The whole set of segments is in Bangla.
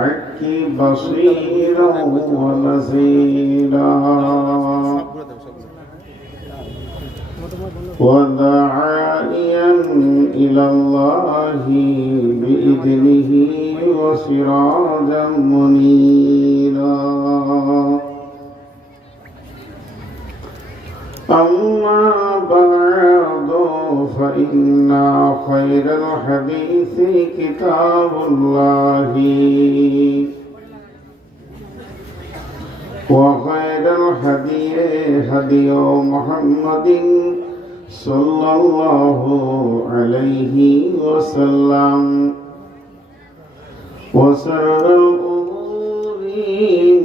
بالحق بصيرا ونذيرا وداعيا إلى الله بإذنه وسراجا منيرا أما بعد فإن خير الحديث كتاب الله. وخير الهدي هدي محمد صلى الله عليه وسلم. وسر الأمور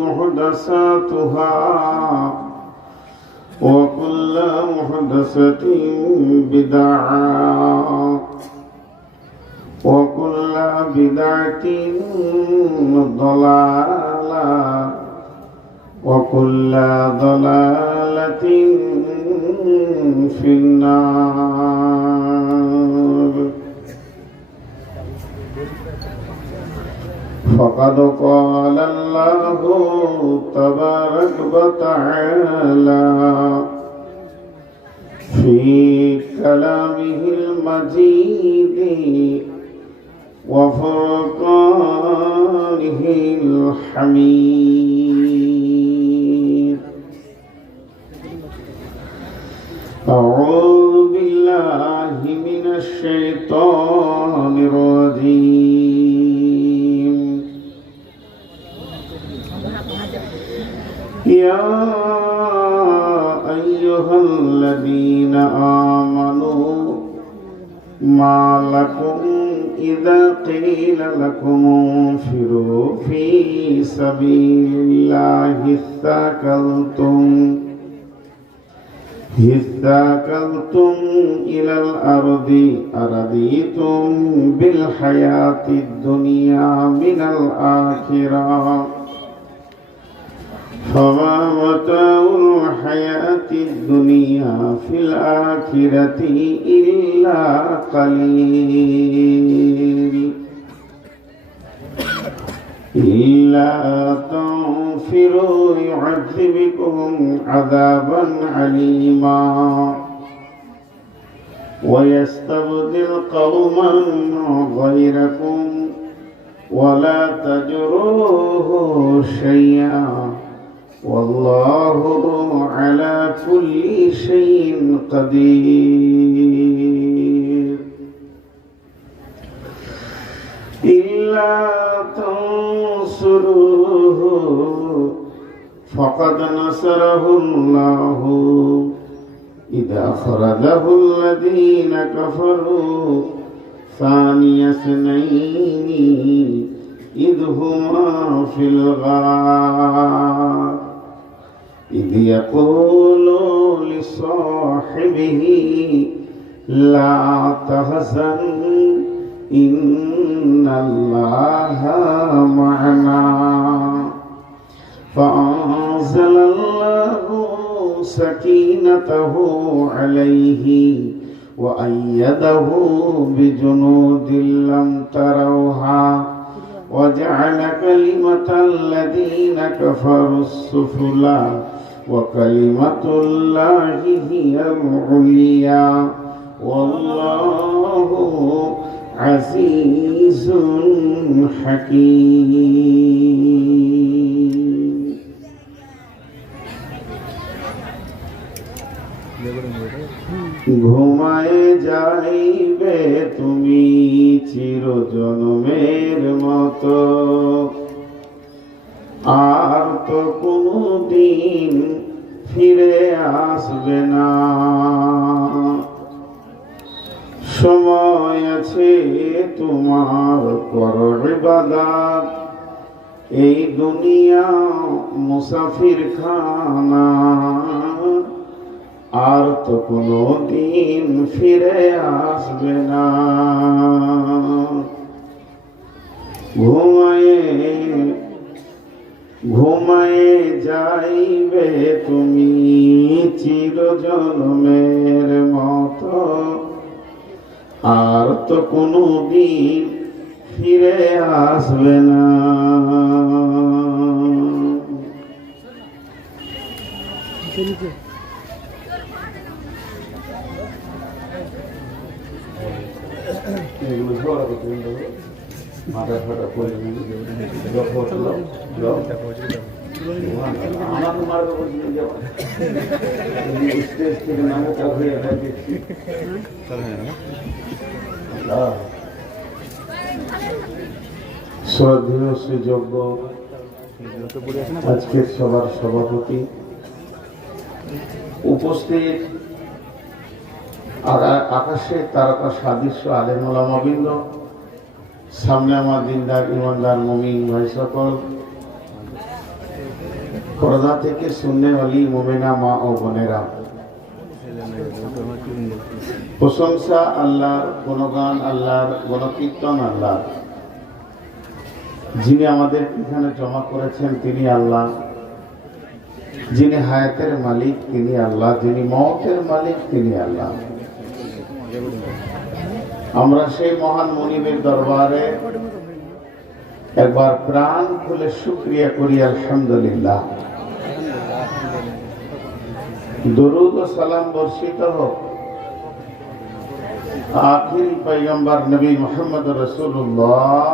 محدثاتها. وكل محدثة بدعة وكل بدعة ضلالة وكل ضلالة في النار فقد قال الله تبارك وتعالى في كلامه المجيد وفرقانه الحميد. لكم انفروا في سبيل الله اثاكلتم اثاكلتم إلى الأرض أرضيتم بالحياة الدنيا من الآخرة فما متاع الحياة الدنيا في الآخرة إلا قليل إلا تنفروا يعذبكم عذابا عليما ويستبدل قوما غيركم ولا تجروه شيئا. والله على كل شيء قدير. إلا تنصروه فقد نصره الله إذا أخرجه الذين كفروا ثاني اثنين إذ هما في الغار إذ يقول لصاحبه لا تحزن إن الله معنا فأنزل الله سكينته عليه وأيده بجنود لم تروها وجعل كلمة الذين كفروا السفلى وكلمة الله هي العليا والله عزيز حكيم ঘুমায় যাইবে তুমি চিরজন্মের মতো আর তো কোনো দিন ফিরে আসবে না সময় আছে তোমার বাদাত এই দুনিয়া মুসাফির খানা। আর তো কোনো দিন ফিরে আসবে না। ঘুমায়ে ঘুমায়ে যাইবে তুমি চিরজন্মের মতো। আর তো কোনো দিন ফিরে আসবে না। মাথা ফাটা করে। আজকের সবার সভাপতি। উপস্থিত আকা- আকাশে তারকা সাদৃশ্য আলেমুলামবিন্দ সামনে আমার দিনদার ইমানদার মমিন ভাই সকল। পর্দা থেকে শূন্য অলি মোমেনা, মা ও বোনেরা। প্রশংসা আল্লাহর গুণগান, আল্লাহর গণকীর্তন আল্লাহ যিনি আমাদের এখানে জমা করেছেন, তিনি আল্লাহ। যিনি হায়াতের মালিক, তিনি আল্লাহ। যিনি মতের মালিক, তিনি আল্লাহ। আমরা সেই মহান মনিবের দরবারে একবার প্রাণ খুলে শুক্রিয়া করি, আলহামদুলিল্লাহ। দরুদ ও সালাম বর্ষিত হোক। আখির পৈগম্বর নবী মোহাম্মদ রসুল্লাহ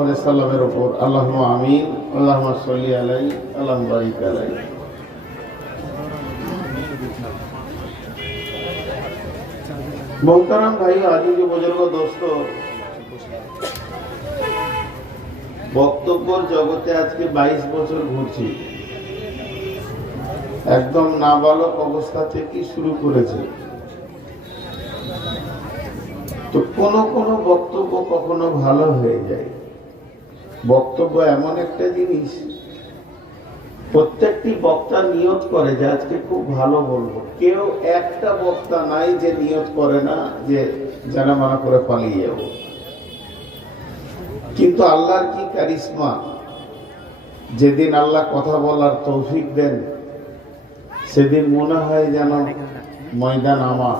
আলাইহি সাল্লামের উপর আল্লাহ আমিন, আল্লাহুম্মা সাল্লি আলাই আল্লাহুম্মা বারিক আলাই মোহতারাম ভাই, আজি যে বুজুর্গ দোস্ত বক্তব্যর জগতে আজকে বাইশ বছর ঘুরছি। একদম নাবালক অবস্থা থেকে শুরু করেছে। তো কোন কোন বক্তব্য কখনো ভালো হয়ে যায়। বক্তব্য এমন একটা জিনিস, প্রত্যেকটি বক্তা নিয়ত করে যে আজকে খুব ভালো বলব। কেউ একটা বক্তা নাই যে নিয়ত করে না যে জানা মানা করে পালিয়ে যাব। কিন্তু আল্লাহর কি কারিশমা? যেদিন আল্লাহ কথা বলার তৌফিক দেন, সেদিন মনে হয় যেন ময়দান আমার।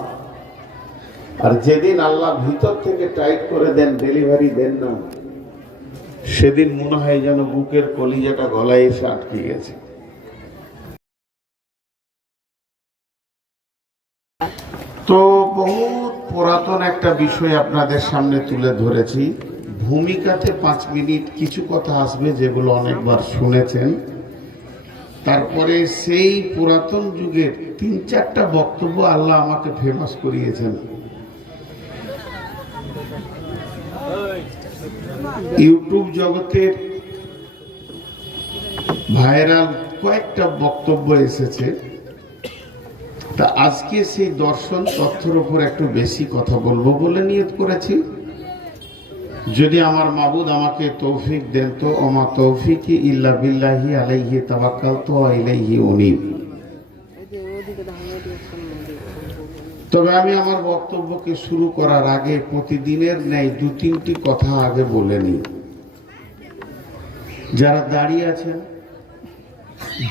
আর যেদিন আল্লাহ ভিতর থেকে টাইট করে দেন, ডেলিভারি দেন না, সেদিন মনে হয় যেন বুকের কলিজাটা গলায় এসে আটকে গেছে। তো বহুত পুরাতন একটা বিষয় আপনাদের সামনে তুলে ধরেছি। ভূমিকাতে পাঁচ মিনিট কিছু কথা আসবে যেগুলো অনেকবার শুনেছেন। তারপরে সেই পুরাতন যুগের তিন চারটা বক্তব্য আল্লাহ আমাকে ফেমাস করিয়েছেন। ইউটিউব জগতের ভাইরাল কয়েকটা বক্তব্য এসেছে। তা আজকে সেই দর্শন, তথ্যের উপর একটু বেশি কথা বলব বলে নিয়ত করেছি। যদি আমার মাবুদ আমাকে তৌফিক দেন তো আমার তৌফিক ইল্লা বিল্লাহি আলাইহি তাওয়াক্কাল তো ইলাইহি উনিব। তবে আমি আমার বক্তব্যকে শুরু করার আগে প্রতিদিনের ন্যায় দু তিনটি কথা আগে বলে নিই। যারা দাঁড়িয়ে আছেন,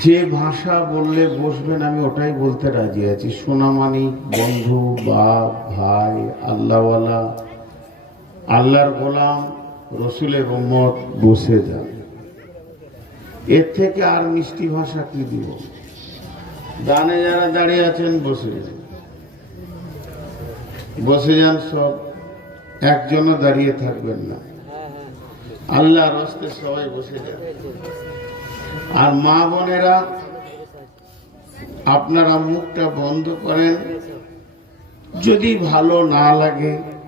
যে ভাষা বললে বসবেন, আমি ওটাই বলতে রাজি আছি। সোনামানি বন্ধু, বাপ, ভাই, আল্লাহওয়ালা আল্লাহর গোলাম রসুলের উম্মত বসে যান এর থেকে আর মিষ্টি ভাষা কি দিব? ডানে যারা দাঁড়িয়ে আছেন, বসে যান। বসে যান সব, একজনও দাঁড়িয়ে থাকবেন না। আল্লাহর হস্তে সবাই বসে যান। আর মা বোনেরা, আপনারা মুখটা বন্ধ করেন। যদি ভালো না লাগে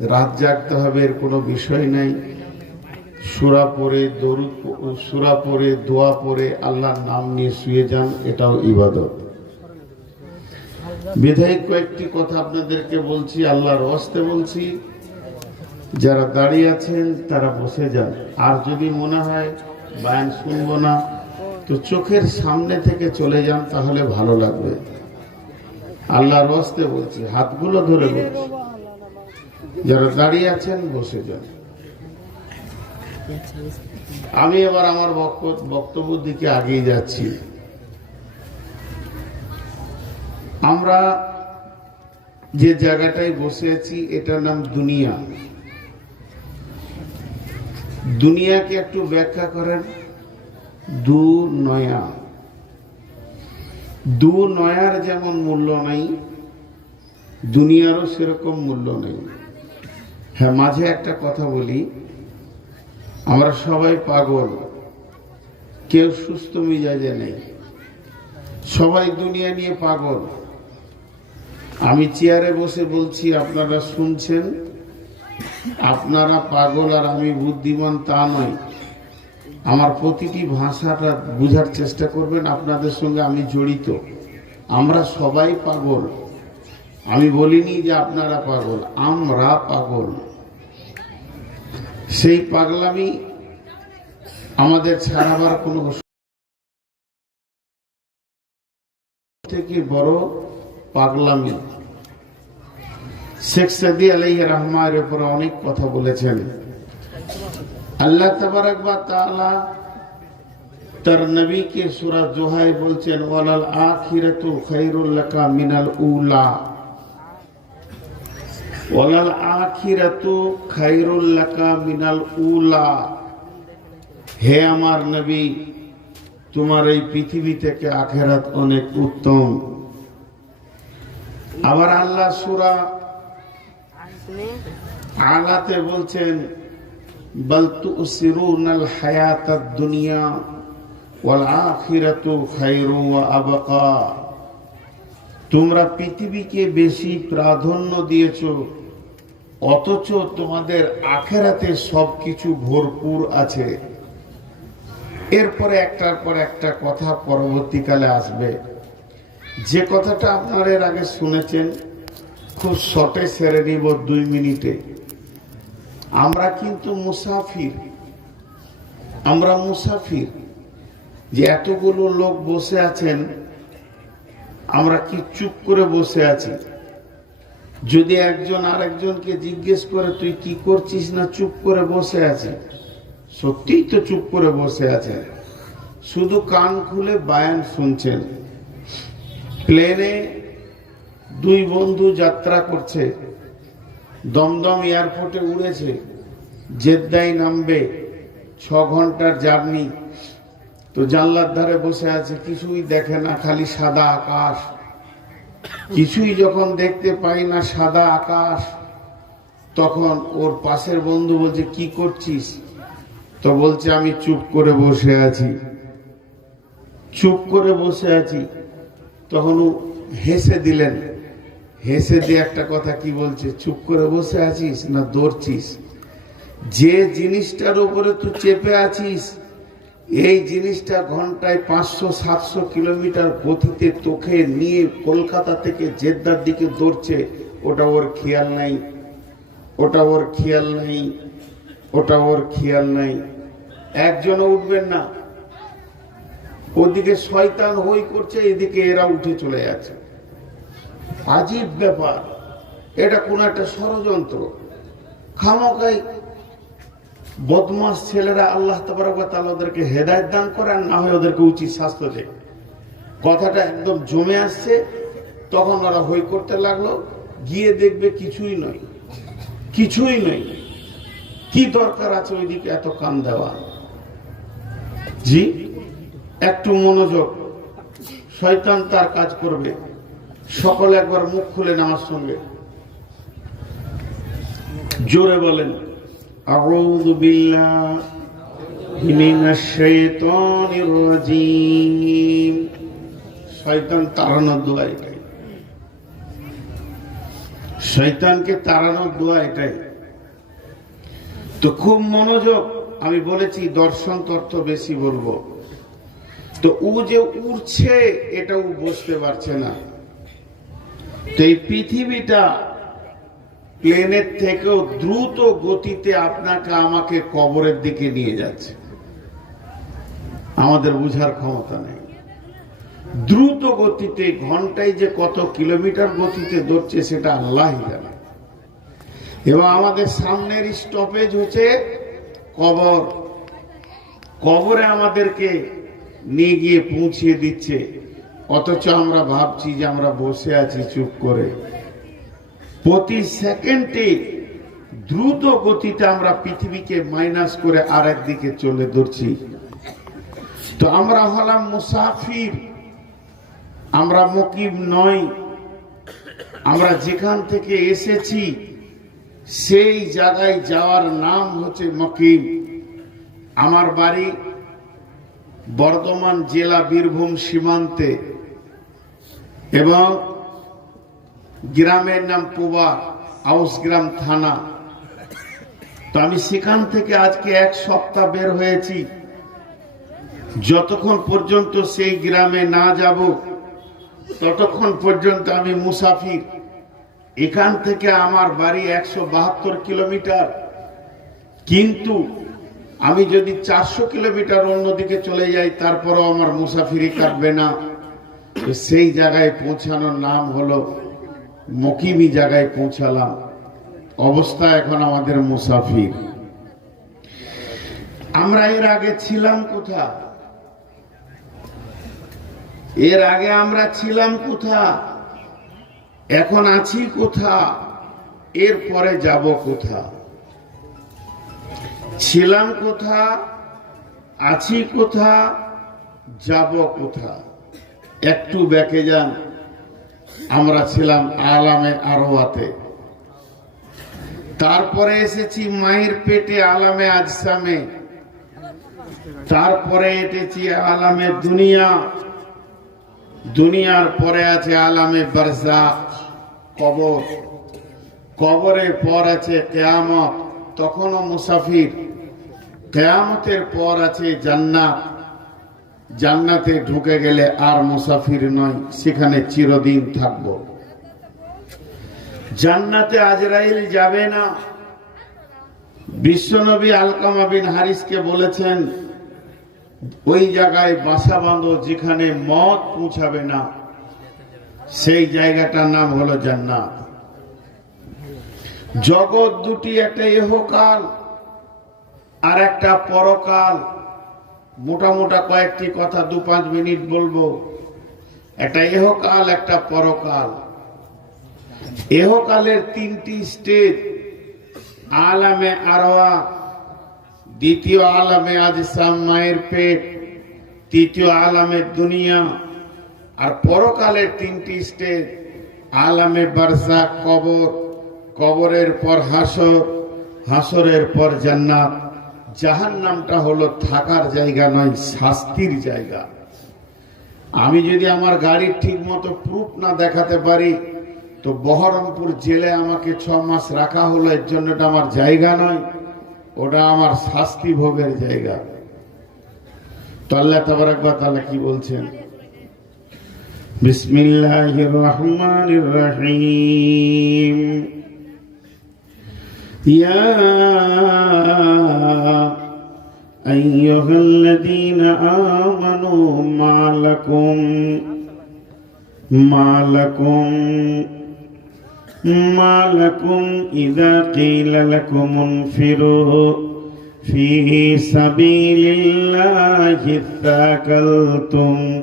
রাত জাগতে হবে, এর কোনো বিষয় নাই। সুরা পরে দরুদ সুরা পরে দোয়া পরে আল্লাহর নাম নিয়ে শুয়ে যান, এটাও ইবাদত। বিধায়ক কয়েকটি কথা আপনাদেরকে বলছি, আল্লাহর হস্তে বলছি। যারা দাঁড়িয়ে আছেন, তারা বসে যান। আর যদি মনে হয় বায়ান শুনব না, তো চোখের সামনে থেকে চলে যান, তাহলে ভালো লাগবে। আল্লাহর হস্তে বলছি, হাতগুলো ধরে বলছি। যারা দাঁড়িয়ে আছেন, বসে যান। আমি এবার আমার বক্ত- বক্তব্য দিকে আগিয়ে যাচ্ছি। আমরা যে জায়গাটায় বসে আছি, এটার নাম দুনিয়া। দুনিয়াকে একটু ব্যাখ্যা করেন। দু নয়া। দু নয়ার যেমন মূল্য নেই, দুনিয়ারও সেরকম মূল্য নেই। হ্যাঁ মাঝে একটা কথা বলি। আমরা সবাই পাগল। কেউ সুস্থ মিজাজে নেই। সবাই দুনিয়া নিয়ে পাগল। আমি চেয়ারে বসে বলছি, আপনারা শুনছেন? আপনারা পাগল আর আমি বুদ্ধিমান তা নয় আমার প্রতিটি ভাষাটা বুঝার চেষ্টা করবেন, আপনাদের সঙ্গে আমি জড়িত। আমরা সবাই পাগল। আমি বলিনি যে আপনারা পাগল, আমরা পাগল। সেই পাগলামি আমাদের ছাড়াবার কোনো থেকে বড় পাগলামি। শেখ সাদি আলাই রহমানের উপরে অনেক কথা বলেছেন। আল্লাহ তাবারক বা তাআলা তার নবীকে সূরা জোহায় বলছেন, ওয়ালাল আখিরাতু খায়রুল লাকা মিনাল উলা। ওয়ালাল আখিরাতু খায়রুল লাকা মিনাল উলা। হে আমার নবী, তোমার এই পৃথিবী থেকে আখেরাত অনেক উত্তম। আবার আল্লাহ সূরা আলাতে বলছেন, বল তুসিরুনাল হায়াতাদ দুনিয়া ওয়াল আখিরাতু খায়রু ওয়া আবকা। তোমরা পৃথিবীকে বেশি প্রাধান্য দিয়েছ, অথচ তোমাদের আখেরাতে সবকিছু ভরপুর আছে। এরপরে একটার পর একটা কথা পরবর্তীকালে আসবে। যে কথাটা আপনারা এর আগে শুনেছেন, খুব শর্টে সেরে নিব দুই মিনিটে। আমরা কিন্তু মুসাফির। আমরা মুসাফির। যে এতগুলো লোক বসে আছেন আমরা কি চুপ করে বসে আছি? যদি একজন আরেকজনকে জিজ্ঞেস করে, তুই কি করছিস না চুপ করে বসে আছে? সত্যিই তো চুপ করে বসে আছে। শুধু কান খুলে বায়ান শুনছেন। প্লেনে দুই বন্ধু যাত্রা করছে। দমদম এয়ারপোর্টে উড়েছে। জেদ্দাই নামবে। ছ ঘণ্টার জার্নি। তো জানলার ধারে বসে আছে, কিছুই দেখে না, খালি সাদা আকাশ। কিছুই যখন দেখতে পাই না, সাদা আকাশ। তখন ওর পাশের বন্ধু বলছে, কি করছিস? তো বলছে, আমি চুপ করে বসে আছি। চুপ করে বসে আছি। তখন ও হেসে দিলেন। হেসে দিয়ে একটা কথা কি বলছে? চুপ করে বসে আছিস না দৌড়ছিস? যে জিনিসটার উপরে তুই চেপে আছিস এই জিনিসটা ঘন্টায় পাঁচশো, সাতশো কিলোমিটার গতিতে তোকে নিয়ে কলকাতা থেকে জেদ্দার দিকে দৌড়ছে, ওটা ওর খেয়াল নাই। ওটা ওর খেয়াল নাই। ওটা ওর খেয়াল নাই। একজনও উঠবেন না। ওদিকে শয়তান হই করছে, এদিকে এরা উঠে চলে যাচ্ছে। আজীব ব্যাপার। এটা কোন একটা ষড়যন্ত্র। খামকাই বদমাস ছেলেরা আল্লাহ তালা ওদেরকে হেদায়ত দান করে আর না হয় ওদেরকে উচিত স্বাস্থ্য দেয়। কথাটা একদম জমে আসছে, তখন ওরা হই করতে লাগল, গিয়ে দেখবে কিছুই নয়। কিছুই নয়। কি দরকার আছে ওইদিকে এত কান দেওয়া? জি? একটু মনোযোগ। শয়তান তার কাজ করবে। সকলে একবার মুখ খুলেন আমার সঙ্গে জোরে বলেন। আউযু বিল্লাহি মিনাশ শাইতানির রাজীম শয়তান তাড়ানোর দোয়া এটাই। শয়তানকে তাড়ানোর দোয়া এটাই। তো খুব মনোযোগ, আমি বলেছি দর্শন তত্ত্ব বেশি বলব। তো ও যে উড়ছে এটা ও বুঝতে পারছে না। তো এই পৃথিবীটা প্লেনের থেকেও দ্রুত গতিতে আপনাকে আমাকে কবরের দিকে নিয়ে যাচ্ছে। আমাদের বুঝার ক্ষমতা নেই। দ্রুত গতিতে, ঘন্টায় যে কত কিলোমিটার গতিতে দৌড়ছে সেটা আল্লাহ জানে। এবং আমাদের সামনের স্টপেজ হচ্ছে কবর। কবরে আমাদেরকে নিয়ে গিয়ে পৌঁছিয়ে দিচ্ছে। অথচ আমরা ভাবছি যে আমরা বসে আছি চুপ করে। প্রতি সেকেন্ডে দ্রুত গতিতে আমরা পৃথিবীকে মাইনাস করে আর একদিকে চলে ধরছি। তো আমরা হলাম মুসাফির, আমরা মুকিম নই আমরা যেখান থেকে এসেছি, সেই জায়গায় যাওয়ার নাম হচ্ছে মকিম। আমার বাড়ি বর্ধমান জেলা বীরভূম সীমান্তে। এবং গ্রামের নাম পুবা আউসগ্রাম থানা। তো আমি সেখান থেকে আজকে এক সপ্তাহ বের হয়েছি। যতক্ষণ পর্যন্ত সেই গ্রামে না যাব, ততক্ষণ পর্যন্ত আমি মুসাফির। এখান থেকে আমার বাড়ি একশো বাহাত্তর কিলোমিটার। কিন্তু আমি যদি চারশো কিলোমিটার অন্যদিকে চলে যাই, তারপরও আমার মুসাফিরি কাটবে না। সেই জায়গায় পৌঁছানোর নাম হলো মকিমি জায়গায় পৌঁছালাম। অবস্থা এখন আমাদের মুসাফির। আমরা এর আগে ছিলাম কোথা এর আগে আমরা ছিলাম কোথা এখন আছি কোথা এর পরে যাব কোথা ছিলাম কোথা আছি কোথা যাব কোথা একটু ব্যাকে যান। আমরা ছিলাম আলামের আরোয়াতে। তারপরে এসেছি মায়ের পেটে আলামে আজসামে। তারপরে এটেছি আলামে দুনিয়া। দুনিয়ার পরে আছে আলামে বারজাক কবর। কবরের পর আছে কেয়ামত, তখনও মুসাফির। কেয়ামতের পর আছে জান্নাত। জান্নাতে ঢুকে গেলে আর মুসাফির নয়, সেখানে চিরদিন থাকব। জান্নাতে আজরাইল যাবে না। বিশ্বনবী আলকামা বিন হারিসকে বলেছেন, ওই জায়গায় বাসা বাঁধো যেখানে মত পৌঁছাবে না। সেই জায়গাটার নাম হলো জান্নাত। জগৎ দুটি, একটা এহকাল আর একটা পরকাল। মোটা মোটা কয়েকটি কথা দু পাঁচ মিনিট বলব। একটা এহকাল, একটা পরকাল। এহকালের তিনটি স্টেজ আলামে আরোয়া দ্বিতীয় আলামে আজসাম মায়ের পেট, তৃতীয় আলামে দুনিয়া, আর পরকালের তিনটি স্টেজ আলামে বারসা কবর, কবরের পর হাসর, হাসরের পর জান্নাত। জাহান নামটা হলো থাকার জায়গা নয়, শাস্তির জায়গা। আমি যদি আমার গাড়ির ঠিক মতো প্রুফ না দেখাতে পারি, তো বহরমপুর জেলে আমাকে ছ মাস রাখা হলো, এর জন্য এটা আমার জায়গা নয়, ওটা আমার শাস্তি ভোগের জায়গা। তো আল্লাহ তাবারাক তাহলে কি বলছেন? বিসমিল্লাহির রহমানির রহিম। يا أيها الذين آمنوا ما لكم ما لكم ما لكم إذا قيل لكم انفروا في سبيل الله اثاكلتم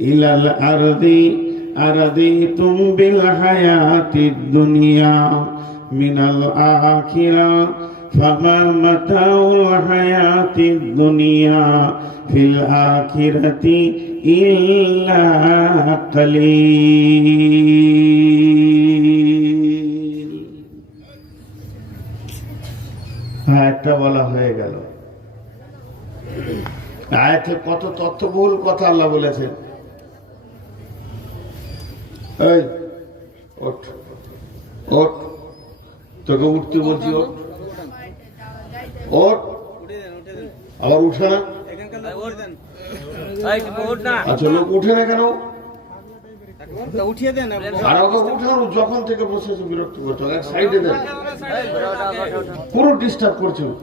إلى الأرض أرضيتم بالحياة الدنيا من الآخرة فما متاع الحياة الدنيا في الآخرة إلا قليل একটা বলা হয়ে গেল আয়াতে কত তথ্যবহুল কথা আল্লাহ বলেছেন এই ওঠ ওঠ তোকে উঠতে বলছি ওঠ আবার উঠে না? আচ্ছা লোক উঠে না কেন? উঠিয়ে দেন আর ওকে উঠানো যখন থেকে বসেছে বিরক্ত করছ এক সাইডে দেন পুরো ডিস্টার্ব করছ ও।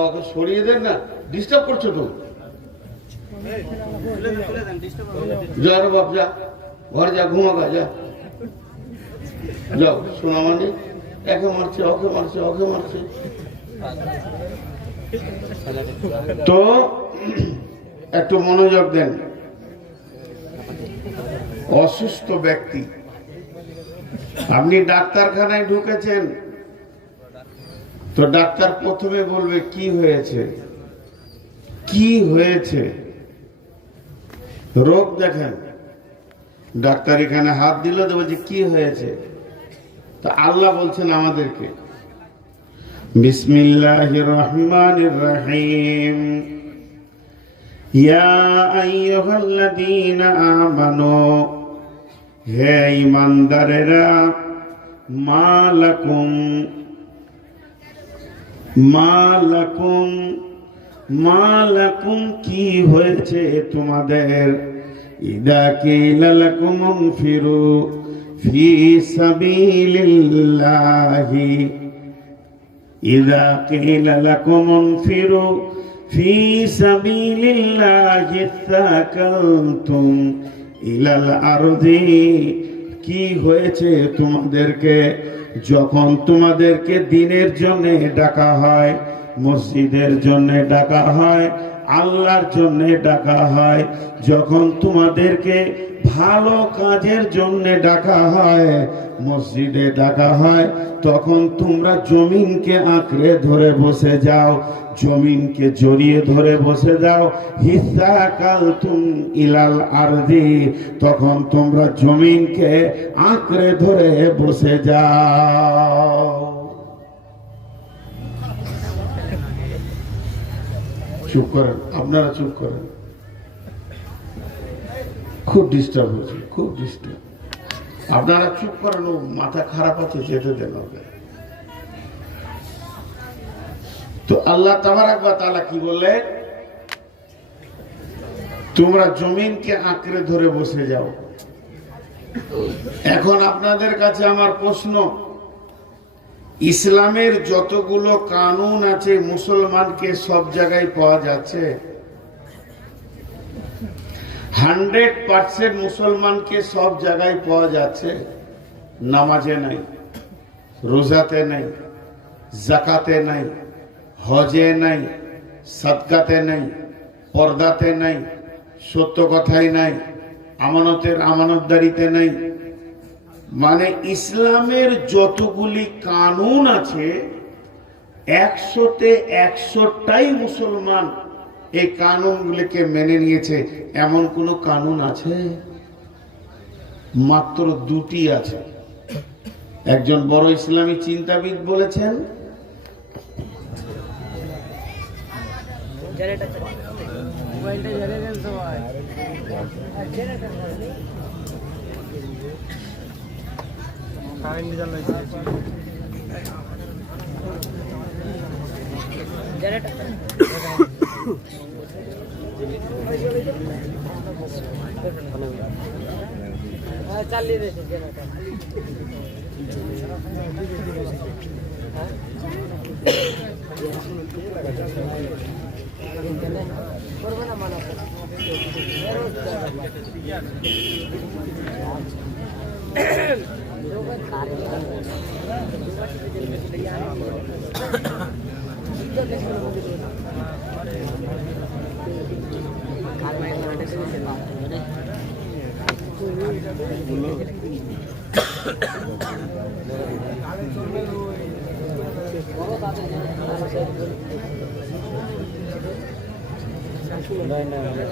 ওকে সরিয়ে দেন না। ডিস্টার্ব করছ তো? যা রে বাপ, যা। ঘর যা ঘুমাগা যা। যাও শোনা মানে। একে মারছে, ওকে মারছে ওকে মারছে। তো, একটু মনোযোগ দেন। অসুস্থ ব্যক্তি। আপনি ডাক্তারখানায় ঢুকেছেন। তো ডাক্তার প্রথমে বলবে, কি হয়েছে? কি হয়েছে? রোগ দেখেন। ডাক্তার এখানে হাত দিল তো বলছে কি হয়েছে? তা আল্লাহ বলছেন আমাদেরকে বিসমিল্লাহ রহমান রহিম। ইয়া আইয়ুহাল্লাযীনা আমানু, হে ঈমানদারেরা মালাকুম মালাকুম মালাকুম, কি হয়েছে তোমাদের? ইদা কিলা লাকুম ফিরু ফি সাবিলিল্লাহি। ইদা কিলা লাকুম ফিরু ফি সাবিলিল্লাহি তাকালতুম ইলাল আরদি। কি হয়েছে তোমাদেরকে? যখন তোমাদেরকে দিনের জন্য ডাকা হয় মসজিদের জন্য ডাকা হয়, আল্লাহর জন্য ডাকা হয়। যখন তোমাদেরকে ভালো কাজের জন্য ডাকা হয়, মসজিদে ডাকা হয়, তখন তোমরা জমিনকে আঁকড়ে ধরে বসে যাও, জমিনকে জড়িয়ে ধরে বসে যাও। হিসা কাল তুম ইলাল আরদি, তখন তোমরা জমিনকে আঁকড়ে ধরে বসে যাও। চুপ করেন, আপনারা চুপ করেন। খুব ডিস্টার্ব হয়েছে, খুব ডিস্টার্ব আপনারা চুপ করেন, ও মাথা খারাপ আছে, যেতে দেন ওকে। তো আল্লাহ তাবারাক বা তাআলা কি বললেন? তোমরা জমিনকে আঁকড়ে ধরে বসে যাও। এখন আপনাদের কাছে আমার প্রশ্ন ইসলামের যতগুলো কানুন আছে, মুসলমানকে সব জায়গায় পাওয়া যাচ্ছে। হান্ড্রেড পার্সেন্ট মুসলমানকে সব জায়গায় পাওয়া যাচ্ছে। নামাজে নাই, রোজাতে নাই, জাকাতে নাই, হজে নাই, সাদকাতে নাই, পর্দাতে নাই, সত্য কথাই নাই, আমানতের আমানতদারিতে নাই মানে ইসলামের যতগুলি কানুন আছে, একশোতে একশোটাই মুসলমান এই কানুনগুলিকে মেনে নিয়েছে। এমন কোন কানুন আছে? মাত্র দুটি আছে। একজন বড় ইসলামী চিন্তাবিদ বলেছেন চালিয়ে দিয়েছে করবে नहीं नहीं